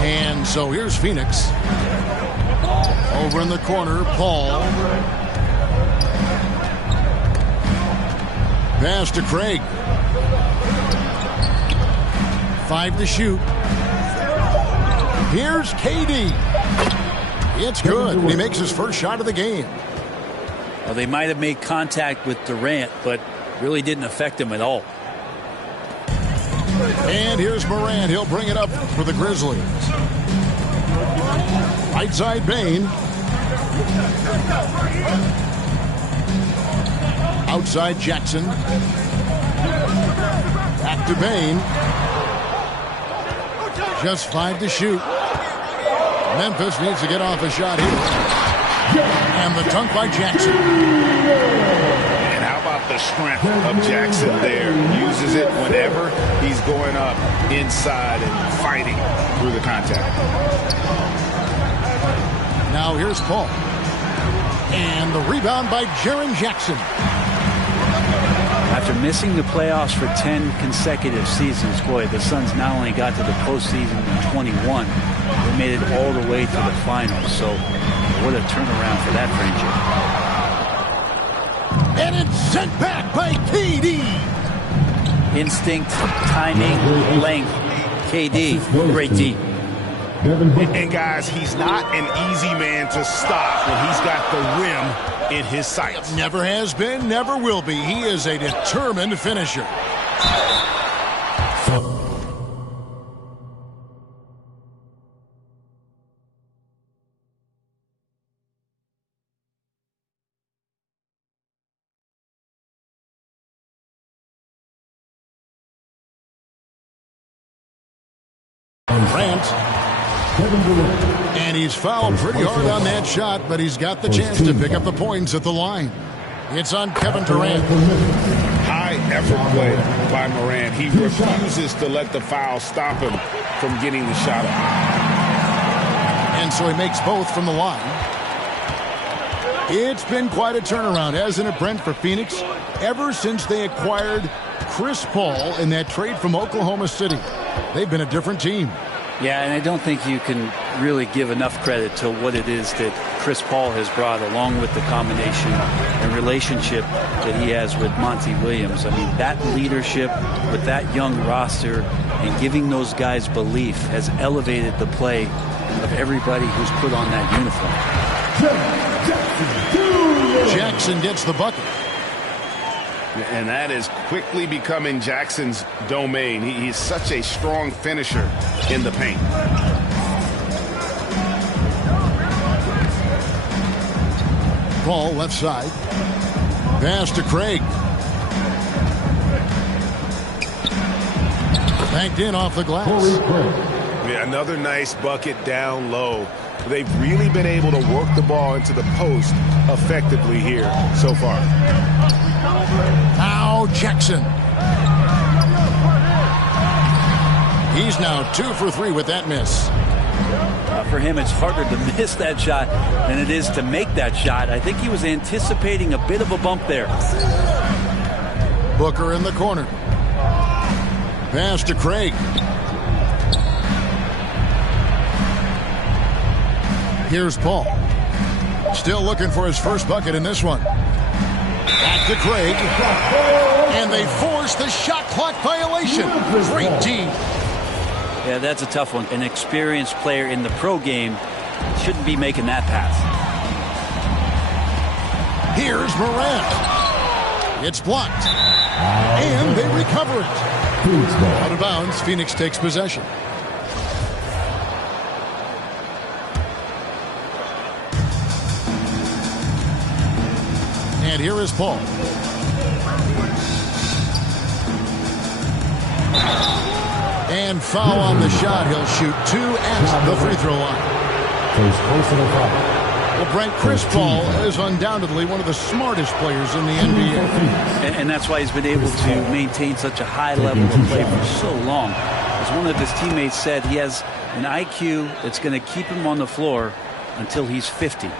And so here's Phoenix. Over in the corner, Paul. Pass to Craig. 5 to shoot. Here's KD. It's good. He makes his first shot of the game. Well, they might have made contact with Durant, but really didn't affect him at all. And here's Morant. He'll bring it up for the Grizzlies. Right side, Bane. Outside, Jackson. Back to Bane. Just 5 to shoot. Memphis needs to get off a shot here. And the dunk by Jackson. And how about the strength of Jackson there? Uses it whenever he's going up inside and fighting through the contact. Now here's Paul. And the rebound by Jaren Jackson. After missing the playoffs for 10 consecutive seasons, boy, the Suns not only got to the postseason in 21, they made it all the way to the finals. So what a turnaround for that franchise. And it's sent back by KD. Instinct, timing, length. KD, great D. And guys, he's not an easy man to stop when he's got the rim in his sights. Never has been, never will be. He is a determined finisher. Durant. And he's fouled pretty hard on that shot, but he's got the chance to pick up the points at the line. It's on Kevin Durant. High effort play by Morant. He refuses to let the foul stop him from getting the shot up. And so he makes both from the line. It's been quite a turnaround, hasn't it, Brent, for Phoenix? Ever since they acquired Chris Paul in that trade from Oklahoma City, they've been a different team. Yeah, and I don't think you can really give enough credit to what it is that Chris Paul has brought, along with the combination and relationship that he has with Monty Williams. I mean, that leadership with that young roster and giving those guys belief has elevated the play of everybody who's put on that uniform. Jackson gets the bucket. And that is quickly becoming Jackson's domain. He's such a strong finisher in the paint. Paul left side. Pass to Craig. Banked in off the glass. Yeah, another nice bucket down low. They've really been able to work the ball into the post effectively here so far. Now Jackson. He's now 2 for 3 with that miss. For him, it's harder to miss that shot than it is to make that shot. I think he was anticipating a bit of a bump there. Booker in the corner. Pass to Craig. Here's Paul. Still looking for his first bucket in this one. Back to Craig. And they force the shot clock violation. Great team. Yeah, that's a tough one. An experienced player in the pro game shouldn't be making that pass. Here's Morant. It's blocked. And they recover it. Out of bounds, Phoenix takes possession. And here is Paul. And foul on the shot. He'll shoot 2 at the free throw line. Well, Brent, Chris Paul is undoubtedly one of the smartest players in the NBA. And that's why he's been able to maintain such a high level of play for so long. As one of his teammates said, he has an IQ that's going to keep him on the floor until he's 50.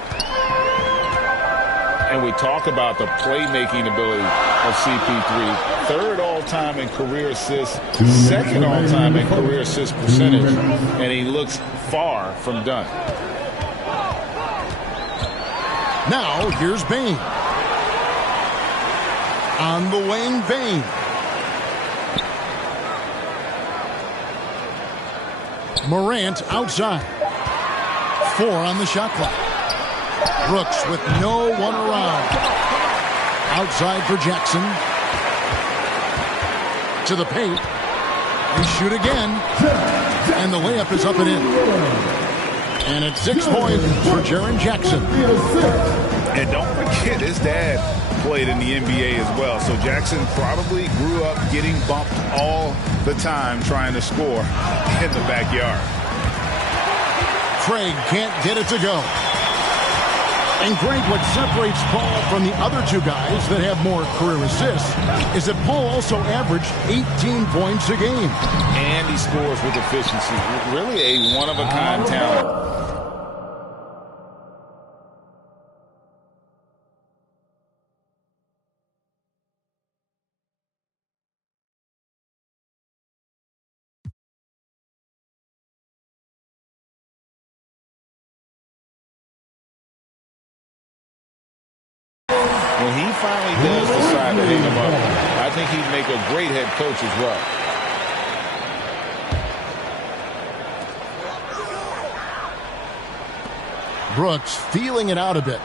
And we talk about the playmaking ability of CP3. 3rd all all-time in career assists, second all-time in career assist percentage, and he looks far from done. Now, here's Bane. On the wing, Bane. Morant outside. 4 on the shot clock. Brooks with no one around. Outside for Jackson. To the paint. They shoot again. And the layup is up and in. And it's 6 points for Jaren Jackson. And don't forget, his dad played in the NBA as well. So Jackson probably grew up getting bumped all the time trying to score in the backyard. Craig can't get it to go. And Greg, what separates Paul from the other two guys that have more career assists is that Paul also averaged 18 points a game. And he scores with efficiency. Really a one-of-a-kind talent. When he finally does decide to hang him up, I think he'd make a great head coach as well. Brooks feeling it out a bit.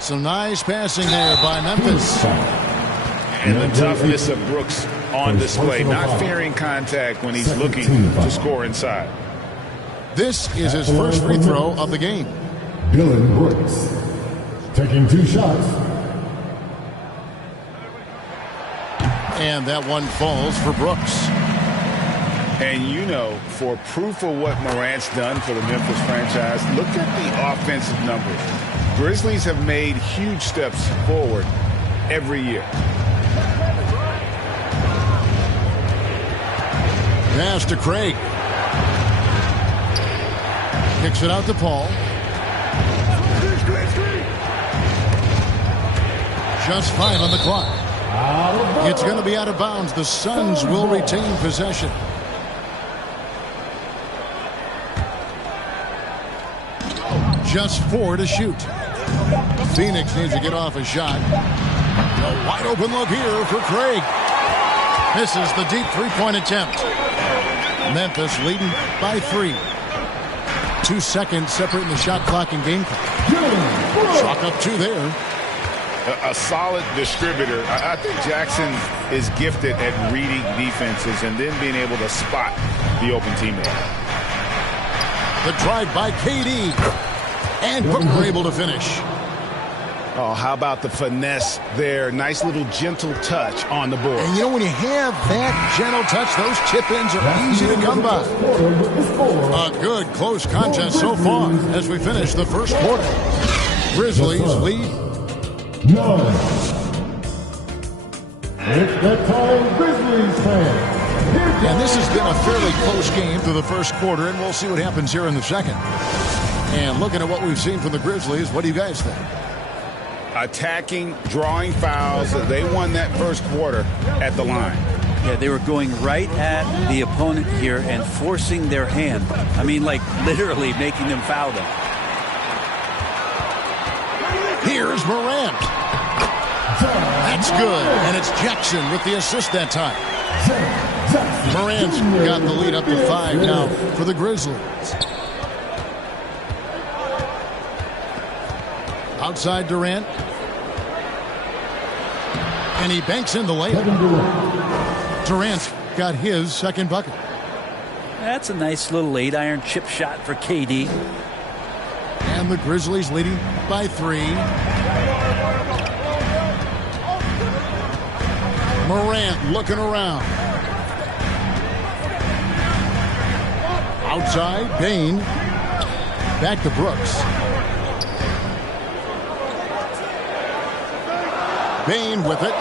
Some nice passing there by Memphis. And the toughness of Brooks on display, not fearing contact when he's looking to score inside. This is his first free throw of the game. Dillon Brooks taking 2 shots. And that one falls for Brooks. And you know, for proof of what Morant's done for the Memphis franchise, look at the offensive numbers. Grizzlies have made huge steps forward every year. Pass to Craig. Kicks it out to Paul. Just 5 on the clock. It's going to be out of bounds. The Suns will retain possession. Just 4 to shoot. Phoenix needs to get off a shot. A wide open look here for Craig. Misses the deep 3-point attempt. Memphis leading by 3. 2 seconds separating the shot clock and game clock. Chalk up 2 there. A solid distributor. I think Jackson is gifted at reading defenses and then being able to spot the open teammate. The drive by KD. And Booker able to finish. Oh, how about the finesse there? Nice little gentle touch on the board. And you know, when you have that gentle touch, those chip-ins are easy to come by. A good close contest so far as we finish the first quarter. Grizzlies lead 9. It's that time, Grizzlies fans. And this has been a fairly close game through the first quarter, and we'll see what happens here in the second. And looking at what we've seen from the Grizzlies, what do you guys think? Attacking, drawing fouls. They won that first quarter at the line. Yeah, they were going right at the opponent here and forcing their hand. I mean, like literally making them foul them. Here's Morant. That's good. And it's Jackson with the assist that time. Morant's got the lead up to 5 now for the Grizzlies. Outside Durant. And he banks in the layup. Durant's got his second bucket. That's a nice little 8-iron chip shot for KD. And the Grizzlies leading by 3. Morant looking around. Outside, Bane. Back to Brooks. Bane with it.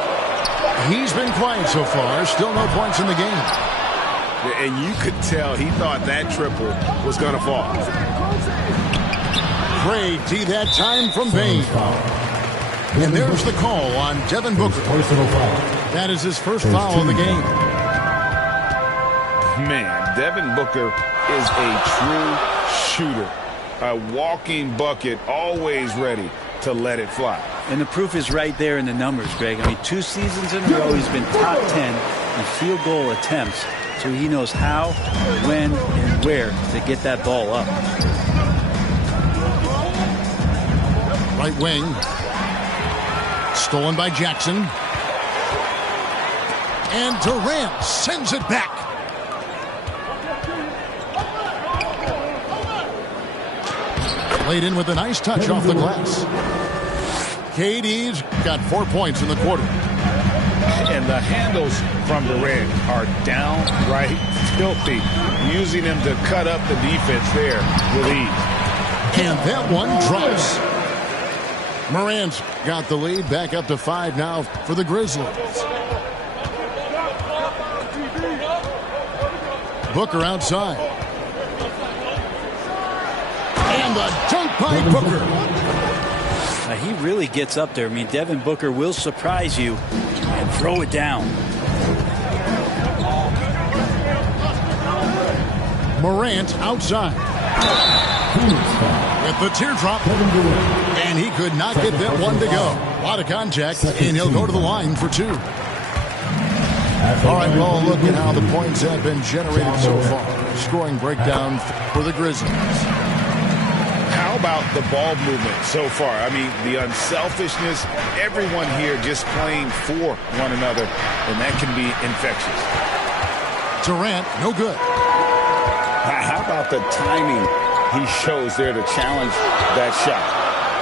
He's been quiet so far. Still no points in the game. And you could tell he thought that triple was going to fall. Craig T that time from Bane. And there's the call on Devin Booker. Personal foul. That is his first foul of the game. Man, Devin Booker is a true shooter. A walking bucket, always ready to let it fly. And the proof is right there in the numbers, Greg. I mean, 2 seasons in a row, he's been top 10 in field goal attempts. So he knows how, when, and where to get that ball up. Right wing. Stolen by Jackson. And Durant sends it back. Laid in with a nice touch off the glass. KD's got 4 points in the quarter. And the handles from Durant are downright filthy, using them to cut up the defense there with ease. And that one drops. Morant's got the lead, back up to 5 now for the Grizzlies. Booker outside. And the dunk by Booker. He really gets up there. I mean, Devin Booker will surprise you and throw it down. Morant outside. With the teardrop. And he could not get that one to go. A lot of contact, and he'll go to the line for 2. All right, well, look at how the points have been generated so far. Scoring breakdown for the Grizzlies. How about the ball movement so far? I mean, the unselfishness, everyone here just playing for one another, and that can be infectious. Durant, no good. How about the timing he shows there to challenge that shot?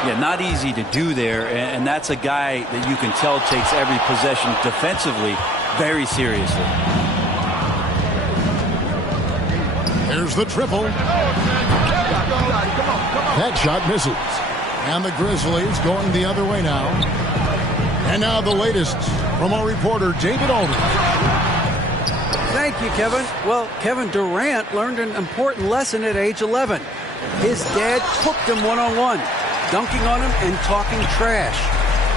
Yeah, not easy to do there, and that's a guy that you can tell takes every possession defensively very seriously. There's the triple. That shot misses. And the Grizzlies going the other way now. And now the latest from our reporter, David Aldridge. Thank you, Kevin. Well, Kevin Durant learned an important lesson at age 11. His dad cooked him one-on-one, dunking on him and talking trash.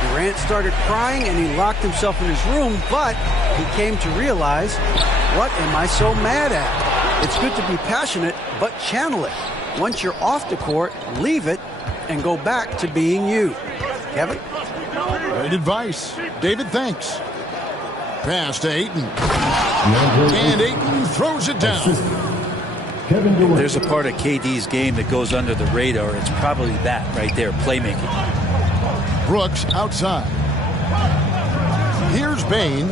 Durant started crying and he locked himself in his room, but he came to realize, what am I so mad at? It's good to be passionate, but channel it. Once you're off the court, leave it and go back to being you. Kevin? Great advice. David, thanks. Pass to Ayton. And Ayton throws it down. There's a part of KD's game that goes under the radar. It's probably that right there, playmaking. Brooks outside. Here's Bane.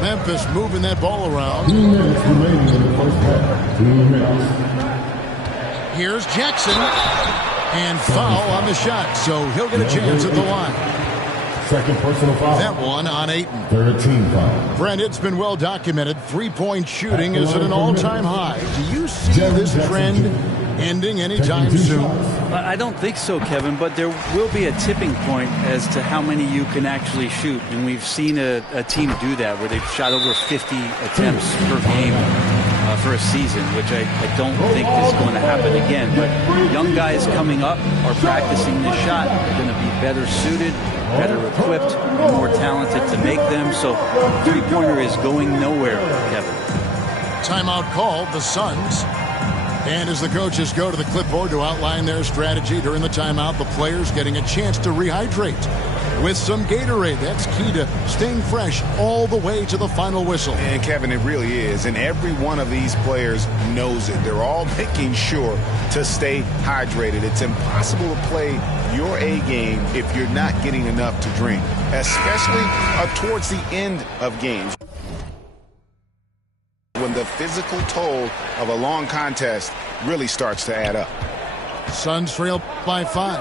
Memphis moving that ball around. 2 minutes remaining in the first half. 2 minutes. Here's Jackson. And foul on the shot, so he'll get a chance at the line. Second personal foul. That one on Ayton. 13 foul. Brent, it's been well documented. 3-point shooting is at an all-time high. Do you see this trend ending anytime soon? I don't think so, Kevin, but there will be a tipping point as to how many you can actually shoot. And we've seen a team do that where they've shot over 50 attempts per game for a season, which I don't think is going to happen again. But young guys coming up are practicing this shot. They're going to be better suited, better equipped, and more talented to make them. So three-pointer is going nowhere, Kevin. Timeout called, the Suns. And as the coaches go to the clipboard to outline their strategy during the timeout, the players getting a chance to rehydrate with some Gatorade. That's key to staying fresh all the way to the final whistle. And Kevin, it really is. And every one of these players knows it. They're all making sure to stay hydrated. It's impossible to play your A game if you're not getting enough to drink, especially towards the end of games, when the physical toll of a long contest really starts to add up. Suns trail by 5.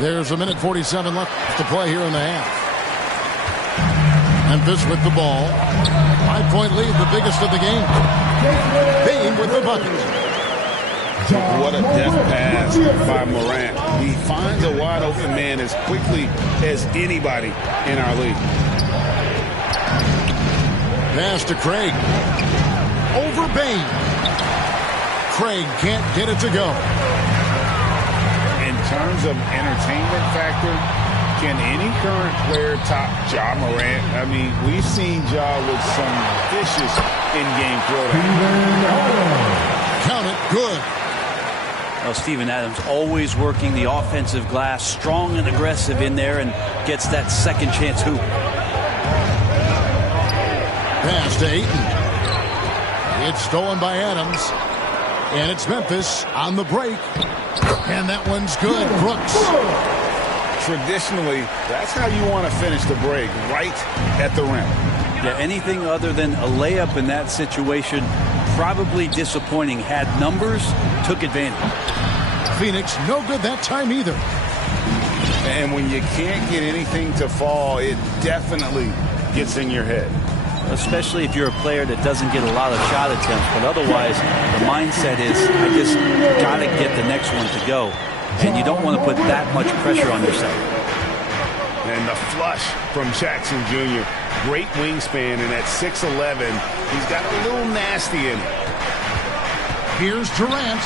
There's a minute 47 left to play here in the half. Memphis with the ball. 5-point lead, the biggest of the game. Bane with the bucket. What a deft pass by Morant. He finds a wide open man as quickly as anybody in our league. Pass to Craig. Over Bane. Craig can't get it to go. terms of entertainment factor, can any current player top Ja Morant? I mean, we've seen Ja with some vicious in-game throwdowns. Count it, good. Well, Steven Adams always working the offensive glass, strong and aggressive in there, and gets that second chance hoop. Pass to Ayton. It's stolen by Adams. And it's Memphis on the break. And that one's good. Brooks. Traditionally, that's how you want to finish the break, right at the rim. Yeah, anything other than a layup in that situation, probably disappointing. Had numbers, took advantage. Phoenix, no good that time either. And when you can't get anything to fall, it definitely gets in your head. Especially if you're a player that doesn't get a lot of shot attempts. But otherwise, the mindset is, I just got to get the next one to go. And you don't want to put that much pressure on yourself. And the flush from Jackson Jr. Great wingspan, and at 6'11", he's got a little nasty in it. Here's Durant.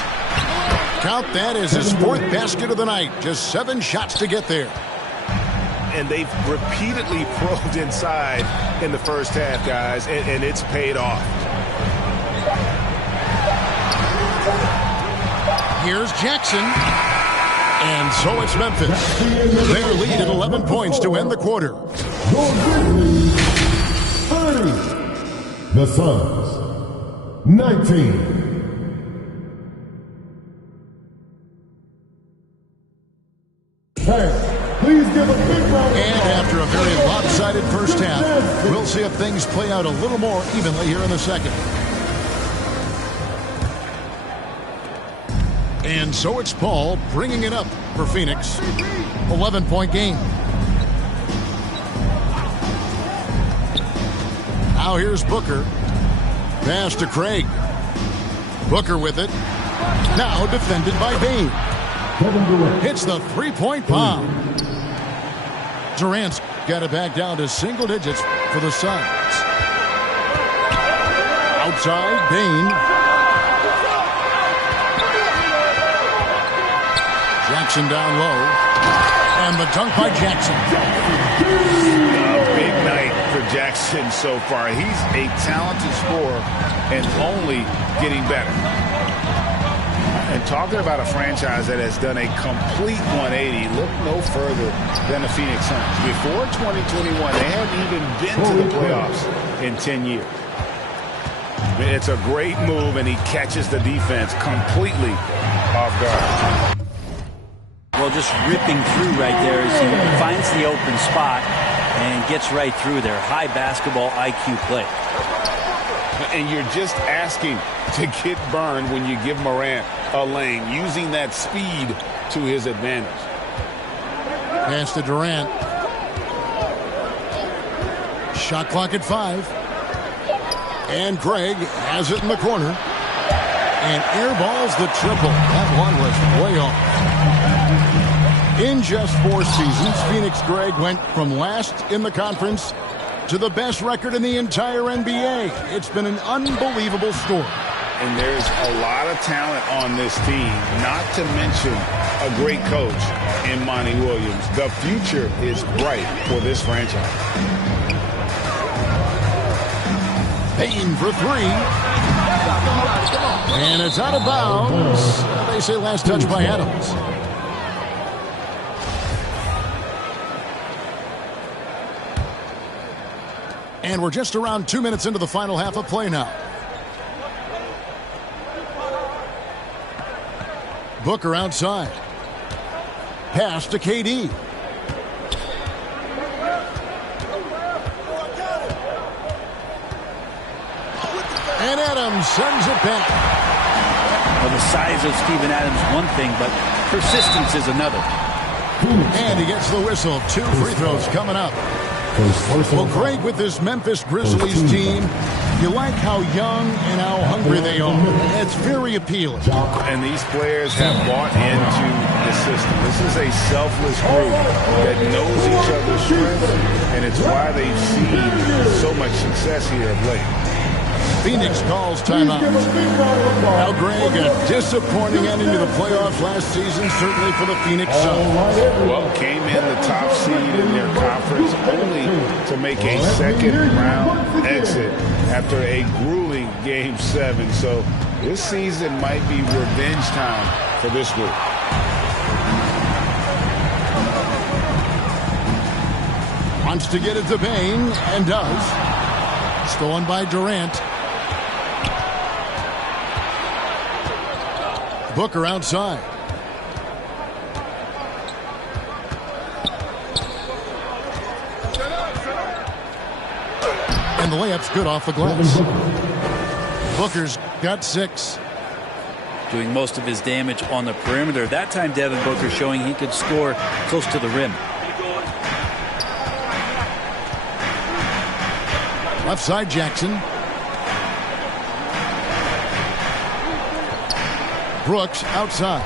Count that as his fourth basket of the night. Just 7 shots to get there. And they've repeatedly probed inside in the first half, guys, and it's paid off. Here's Jackson. And so it's Memphis. Their lead at 11 points to end the quarter. The Suns, 19. Please give a big round. And after a very lopsided first half, we'll see if things play out a little more evenly here in the second. And so it's Paul bringing it up for Phoenix. 11-point game. Now here's Booker. Pass to Craig. Booker with it. Now defended by Bane. Hits the three-point bomb. Durant's got it back down to single digits for the Suns. Outside, Bane. Jackson down low. And the dunk by Jackson. A big night for Jackson so far. He's a talented scorer and only getting better. And talking about a franchise that has done a complete 180, look no further than the Phoenix Suns. Before 2021, they hadn't even been to the playoffs in 10 years. I mean, it's a great move, and he catches the defense completely off guard. Well, just ripping through right there as he finds the open spot and gets right through there. High basketball IQ play. And you're just asking to get burned when you give Morant a lane, using that speed to his advantage. Pass to Durant. Shot clock at 5. And Craig has it in the corner. And airballs the triple. That one was way off. In just 4 seasons, Phoenix Craig went from last in the conference to the best record in the entire NBA. It's been an unbelievable story. And there's a lot of talent on this team, not to mention a great coach in Monty Williams. The future is bright for this franchise. Payton for 3. And it's out of bounds. They say last touch by Adams. And we're just around 2 minutes into the final half of play now. Booker outside. Pass to KD. And Adams sends it back. Well, the size of Steven Adams one thing, but persistence is another. And he gets the whistle. 2 free throws coming up. Well, Craig, with this Memphis Grizzlies team, you like how young and how hungry they are. It's very appealing. And these players have bought into the system. This is a selfless group that knows each other's strengths, and it's why they've seen so much success here of late. Phoenix calls timeout. Now, Greg, a disappointing ending to the playoffs last season, certainly for the Phoenix Suns. Well, came in the top seed in their conference only to make a second-round exit after a grueling Game 7. So this season might be revenge time for this group. Wants to get it to Bane, and does. Stolen by Durant. Booker outside. And the layup's good off the glass. Booker's got 6. Doing most of his damage on the perimeter. That time, Devin Booker showing he could score close to the rim. Left side, Jackson. Brooks outside.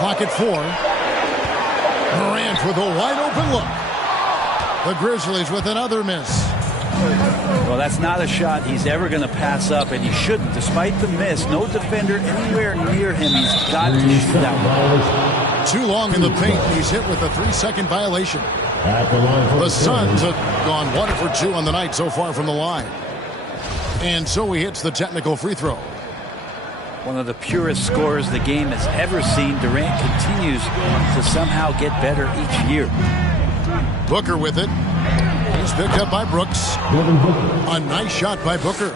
Clock at 4. Morant with a wide open look. The Grizzlies with another miss. Well, that's not a shot he's ever going to pass up, and he shouldn't. Despite the miss, no defender anywhere near him. He's got to shoot that one. Too long in the paint. He's hit with a 3-second violation. The Suns have gone 1 for 2 on the night so far from the line. And so he hits the technical free throw. One of the purest scorers the game has ever seen. Durant continues to somehow get better each year. Booker with it. He's picked up by Brooks. A nice shot by Booker.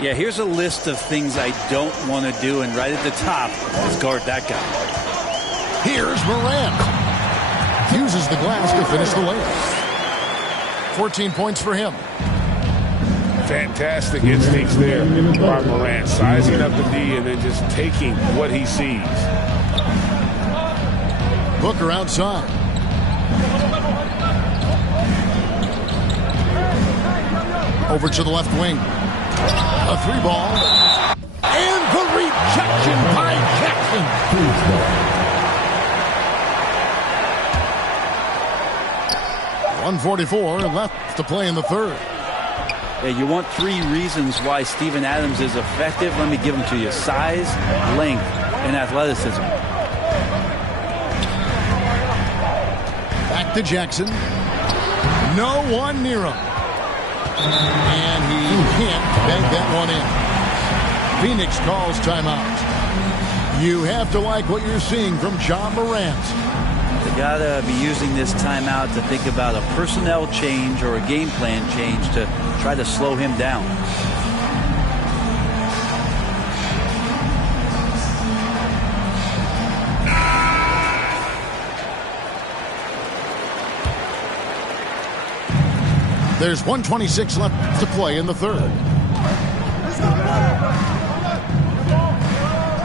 Yeah, here's a list of things I don't want to do, and right at the top is guard that guy. Here's Morant. Uses the glass to finish the layup. 14 points for him. Fantastic instincts there by Morant, sizing up the D and then just taking what he sees. Booker outside. Over to the left wing. A 3-ball. And the rejection by Jackson. 1:44 left to play in the third. Yeah, you want 3 reasons why Steven Adams is effective. Let me give them to you. Size, length, and athleticism. Back to Jackson. No one near him. And he can't bank that one in. Phoenix calls timeout. You have to like what you're seeing from Ja Morant. They gotta be using this timeout to think about a personnel change or a game plan change to try to slow him down. There's 1:26 left to play in the third.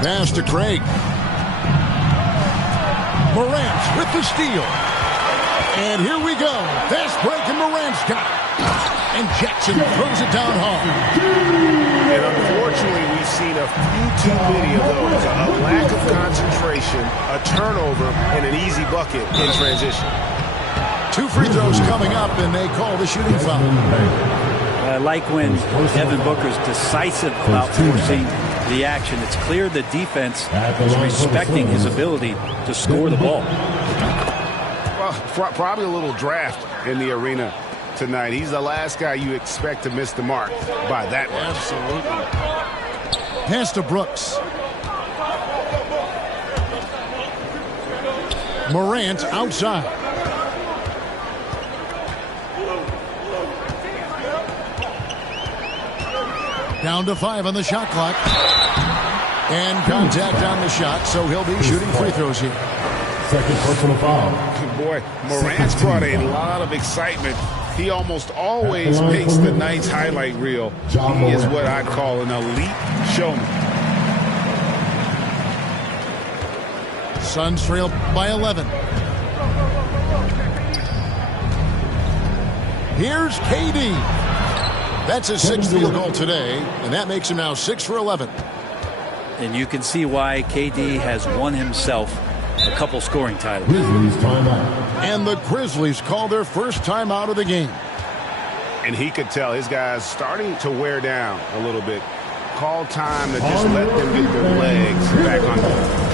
Pass to Craig. Morant with the steal. And here we go. Fast break, and Morant's got it. And Jackson throws it down hard. And unfortunately, we've seen a few too many of those. A lack of concentration, a turnover, and an easy bucket in transition. 2 free throws coming up, and they call the shooting foul. I like when Devin Booker's decisive about forcing the action. It's clear the defense is respecting his ability to score the ball. Well, probably a little draft in the arena tonight. He's the last guy you expect to miss the mark by that much. Absolutely. Pass to Brooks. Morant outside. Down to 5 on the shot clock. And contact on the shot, so he'll be shooting free throws here. Second personal foul. Boy, Morant's brought a lot of excitement. He almost always makes the night's highlight reel. He is what I call an elite showman. Suns trail by 11. Here's KD. That's his 6th field goal today, and that makes him now 6 for 11. And you can see why KD has won himself a couple scoring titles. Grizzlies timeout. And the Grizzlies call their first timeout of the game. And he could tell his guys starting to wear down a little bit. Call time to just let them get their legs back under.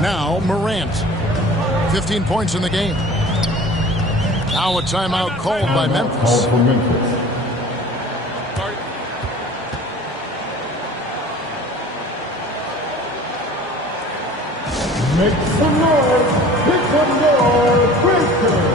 Now Morant, 15 points in the game. Now a timeout called by Memphis. Called for Memphis. Make some noise. Pick some noise. Princeton.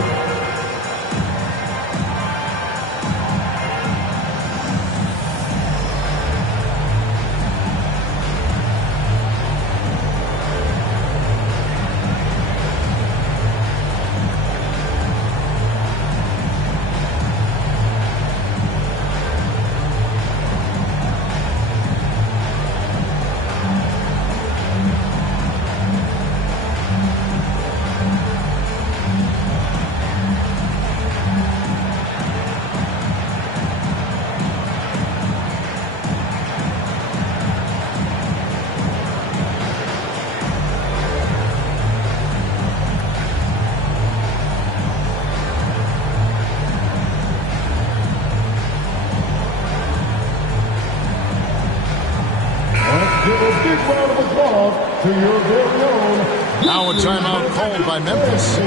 Now a timeout called by Memphis.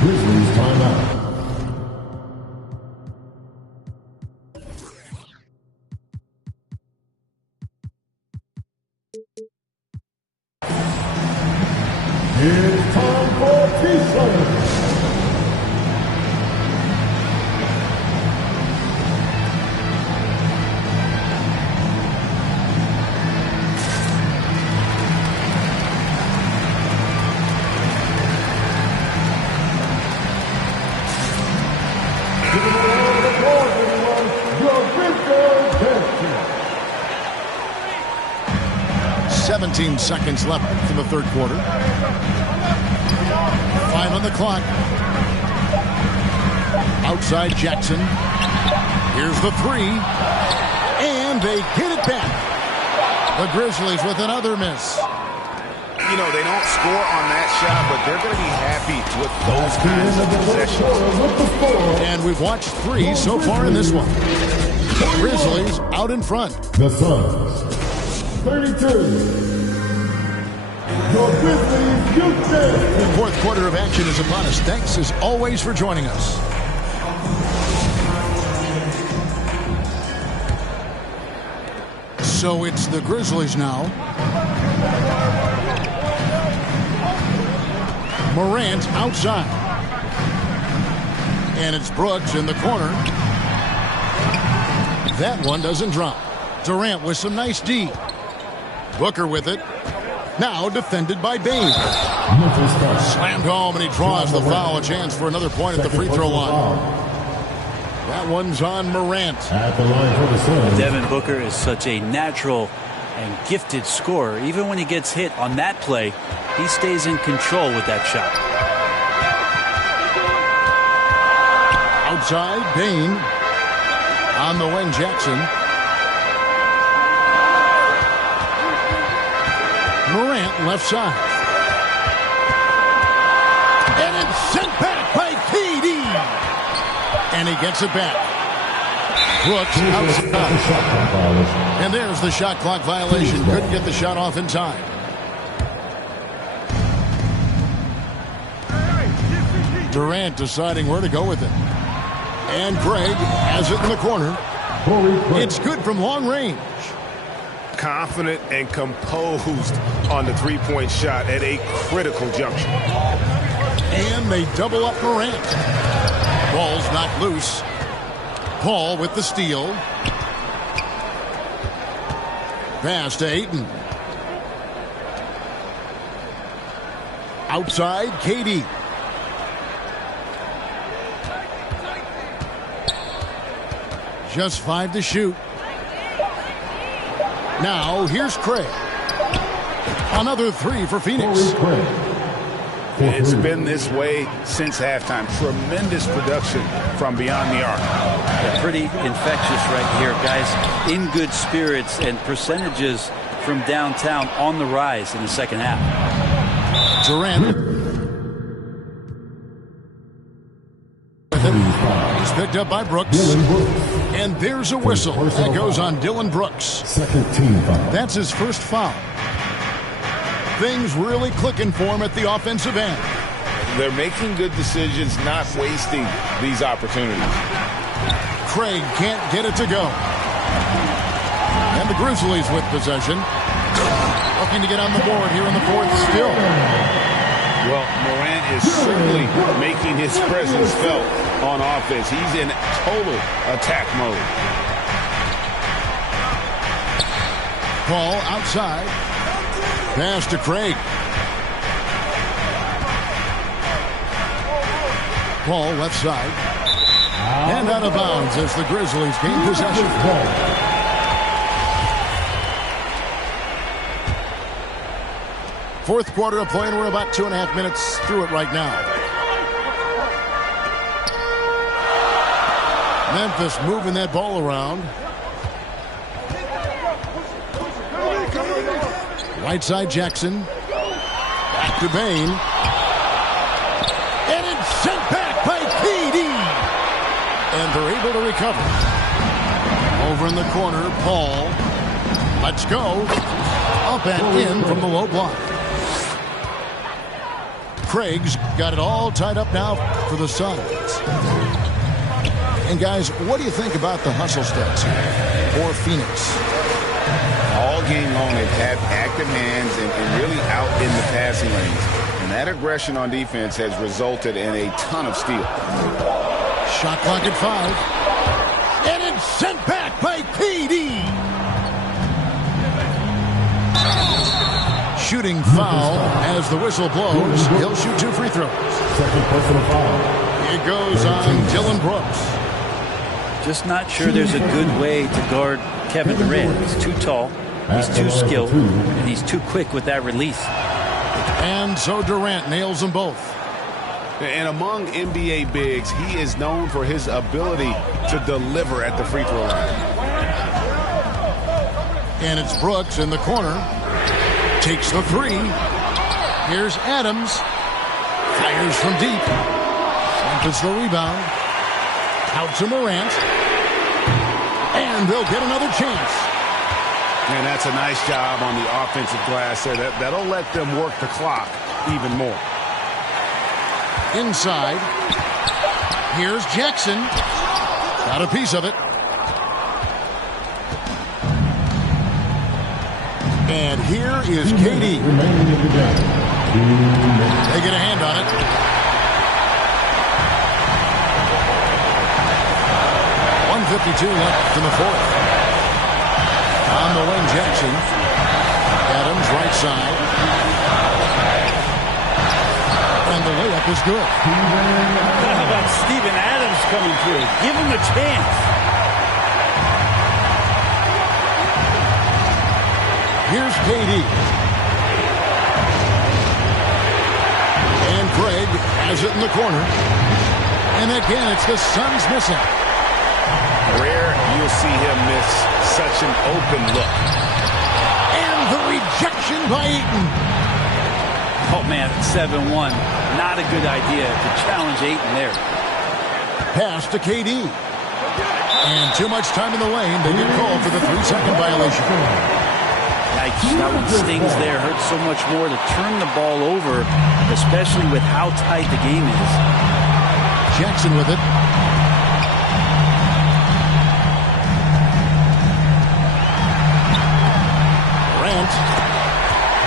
Grizzlies timeout. It's time for T-shirts. Give them a round of applause, everyone. Your Grizzlies dancing. 17 seconds left in the third quarter. 5 on the clock. Outside Jackson. Here's the three. And they get it back. The Grizzlies with another miss. You know, they don't score on that shot, but they're going to be happy with those kinds of possessions. And we've watched 3 so far in this one. The Grizzlies out in front. The Suns, 32. Your Grizzlies, Houston. Fourth quarter of action is upon us. Thanks as always for joining us. So it's the Grizzlies now. Morant outside. And it's Brooks in the corner. That one doesn't drop. Durant with some nice D. Booker with it. Now defended by Bane. Slammed home, and he draws the foul. A chance for another point at the free throw line. That one's on Morant. At the line for the Suns. Devin Booker is such a natural and gifted scorer. Even when he gets hit on that play, he stays in control with that shot. Outside, Bane. On the wing, Jackson. Morant left side. And it's sent back by KD. And he gets it back. Brooks outside. And there's the shot clock violation. Couldn't get the shot off in time. Durant deciding where to go with it. And Craig has it in the corner. It's good from long range. Confident and composed on the three-point shot at a critical juncture. And they double up Morant. Ball's knocked loose. Paul with the steal. Pass to Ayton. Outside, KD. Just 5 to shoot. Now here's Craig. Another 3 for Phoenix. It's been this way since halftime. Tremendous production from beyond the arc. Yeah, pretty infectious right here, guys. In good spirits and percentages from downtown on the rise in the second half. Durant. He's picked up by Brooks. And there's a whistle that goes on Dillon Brooks. Second team foul. That's his first foul. Things really clicking for him at the offensive end. They're making good decisions, not wasting these opportunities. Craig can't get it to go. And the Grizzlies with possession. Looking to get on the board here in the fourth still. Well, Morant is certainly making his presence felt on offense. He's in total attack mode. Paul outside. Pass to Craig. Paul left side. And out of bounds as the Grizzlies gain possession. Fourth quarter of play, and we're about 2.5 minutes through it right now. Memphis moving that ball around. Right side Jackson. Back to Bane. And it's sent back by KD. And they're able to recover. Over in the corner, Paul. Let's go. Up and in from the low block. Craig's got it all tied up now for the Suns. And guys, what do you think about the hustle stats for Phoenix? All game long, they've had active hands and really out in the passing lanes. And that aggression on defense has resulted in a ton of steals. Shot clock at 5. And it's sent back by KD. Shooting foul as the whistle blows. He'll shoot 2 free throws. Second personal foul. It goes on Dillon Brooks. Just not sure there's a good way to guard Kevin Durant. He's too tall, he's too skilled, and he's too quick with that release. And so Durant nails them both. And among NBA bigs, he is known for his ability to deliver at the free throw line. And it's Brooks in the corner. Takes the 3. Here's Adams. Fires from deep. Memphis the rebound. Out to Morant. And they'll get another chance. And that's a nice job on the offensive glass there. That'll let them work the clock even more. Inside. Here's Jackson. Got a piece of it. And here is KD. They get a hand on it. .152 left in the fourth. On the wing, Jackson. Adams, right side. And the layup is good. How about Steven Adams coming through? Give him a chance. Here's KD. And Craig has it in the corner. And again, it's the Suns missing. Rare you'll see him miss such an open look. And the rejection by Ayton. Oh, man, 7-1. Not a good idea to challenge Ayton there. Pass to KD. And too much time in the lane. They get called for the 3-second violation. Yikes, that one stings there. Hurts so much more to turn the ball over, especially with how tight the game is. Jackson with it. Durant.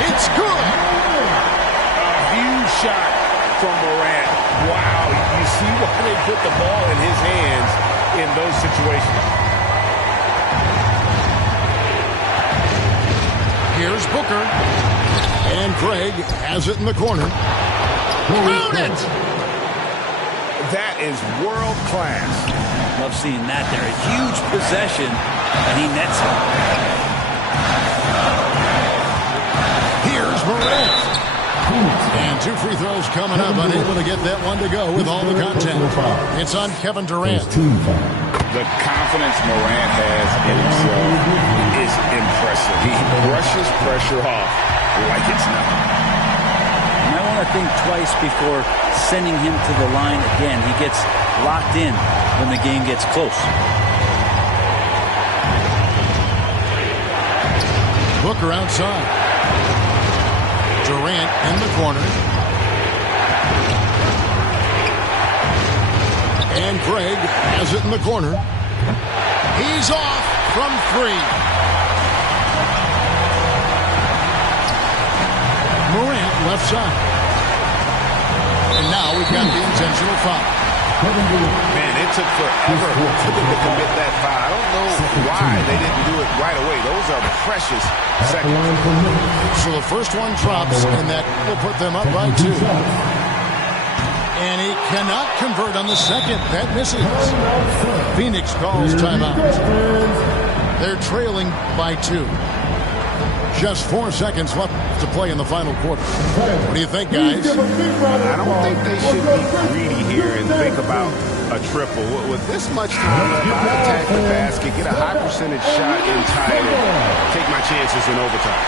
It's good. A huge shot from Morant. Wow, you see why they put the ball in his hands in those situations. Here's Booker. And Craig has it in the corner. Count it! That is world class. Love seeing that there. A huge possession, and he nets it. Here's Morant. And 2 free throws coming up. Unable to get that one to go with all the contact. It's on Kevin Durant. The confidence Morant has in himself is impressive. He brushes pressure off like it's nothing. And I want to think twice before sending him to the line again. He gets locked in when the game gets close. Booker outside. Durant in the corner. And Craig has it in the corner. He's off from 3. Morant left side. And now we've got the intentional foul. Man, it took forever for them to commit that foul. I don't know why they didn't do it right away. Those are precious seconds. So the first one drops, and that will put them up by 2. And he cannot convert on the second. That misses. Phoenix calls timeout. They're trailing by 2. Just 4 seconds left to play in the final quarter. What do you think, guys? I don't think they should be greedy here and think about a triple. With this much time left, I attack the basket, get a high percentage shot and tie it, and take my chances in overtime.